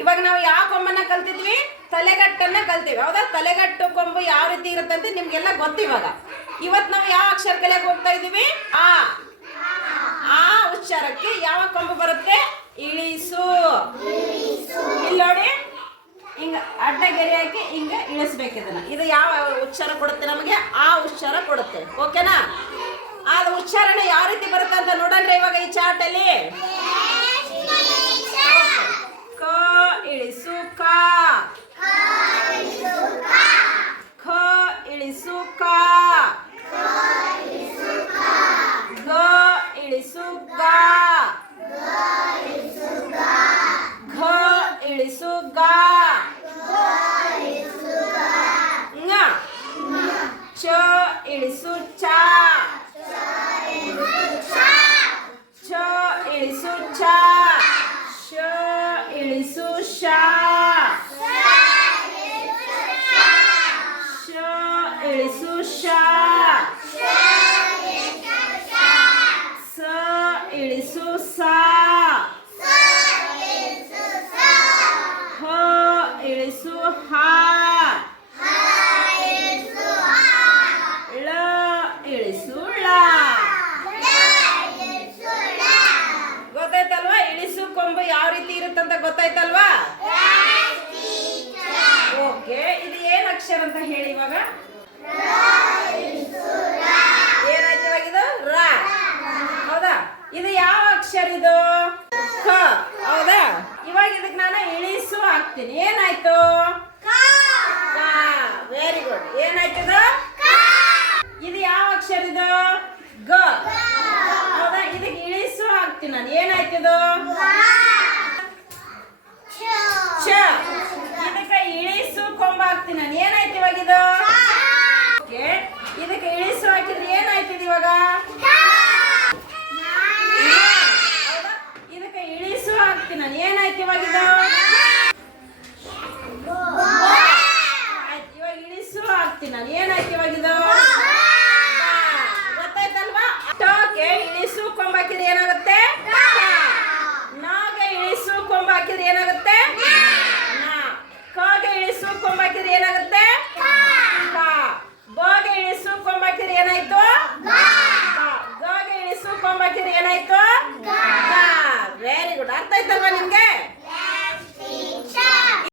ಇವಾಗ ನಾವು ಯಾವ ಕೊಂಬನ್ನ ಕಲ್ತಿದ್ವಿ? ತಲೆಗಟ್ಟನ್ನ ಕಲ್ತೀವಿ. ಹೌದಾ? ತಲೆಗಟ್ಟು ಕೊಂಬು ಯಾವ ರೀತಿ ಇರುತ್ತೆ ಅಂತ ನಿಮ್ಗೆಲ್ಲ ಗೊತ್ತು. ಇವತ್ತು ನಾವು ಯಾವ ಅಕ್ಷರ ಕಲಿಯಕ್ಕೆ ಹೋಗ್ತಾ ಇದೀವಿ? ಆ ಉಚ್ಚಾರಕ್ಕೆ ಯಾವ ಕೊಂಬು ಬರುತ್ತೆ? ಇಳಿಸು. ಇಲ್ಲಿ ನೋಡಿ, ಹಿಂಗ ಅಡ್ಡ ಗೆರೆ ಹಾಕಿ ಹಿಂಗ ಇಳಿಸ್ಬೇಕು ಇದನ್ನ. ಇದು ಯಾವ ಉಚ್ಚಾರ ಕೊಡುತ್ತೆ? ನಮಗೆ ಆ ಉಚ್ಚಾರ ಕೊಡುತ್ತೆ. ಓಕೆನಾ? ಆ ಉಚ್ಚಾರಣೆ ಯಾವ ರೀತಿ ಬರುತ್ತೆ ಅಂತ ನೋಡೋಣ ಇವಾಗ ಈ ಚಾರ್ಟ್ ಅಲ್ಲಿ. ಕ ಇಳಿಸು ಕ, ಖ ಇಳಿಸು ಕ, ಗ ಇಳಿಸು ಗ, ಘ ಇಳಿಸು ಗ, ಞ ಚ ಇಳಿಸು ಚ, ಛ ಇಳಿಸು ಛ, ಶ ಇಳಿಸು ಶ, ಶ ಇಳಿಸು ಶ, ಸ ಇಳಿಸು ಸ, ಹ ಇಳಿಸು ಹ, ಳ ಇಳಿಸು ಳ. ಗೊತ್ತಾಯ್ತಲ್ವಾ? ಇಳಿಸು ಕೊಂಬು ಯಾವ ರೀತಿ ಇರುತ್ತಂತ ಗೊತ್ತಾಯ್ತಲ್ವಾ? ಓಕೆ, ಇದು ಏನ್ ಅಕ್ಷರ ಅಂತ ಹೇಳಿ ಇವಾಗ. ಏನಾಯ್ತು ಇವಾಗ? ಇದು ರ. ಹೌದಾ? ಇದು ಯಾವ ಅಕ್ಷರ? ಇದು ಕ. ಹೌದಾ? ಇವಾಗ ಇದಕ್ಕೆ ನಾನು ಇಳಿಸು ಹಾಕ್ತೀನಿ. ಏನಾಯ್ತು? Very good. ಏನಾಯ್ತು ಇದು? ಇದು ಯಾವ ಅಕ್ಷರ? ಇದು ಗ. ಹೌದಾ? ಇದಕ್ಕೆ ಇಳಿಸು ಹಾಕ್ತೀನಿ ನಾನು. ಏನಾಯ್ತು ಇದು? ಛ. ಇದಕ್ಕೆ ಇಳಿಸು ಕೊಂಬ ಹಾಕ್ತೀನಿ ನಾನು. ಏನಾಯ್ತು ಇವಾಗ? ಇದು ಓಕೆ. ಇದಕ್ಕೆ ಇಳಿಸು ಹಾಕಿದ್ರೆ ಏನಾಯ್ತು ಇವಾಗ?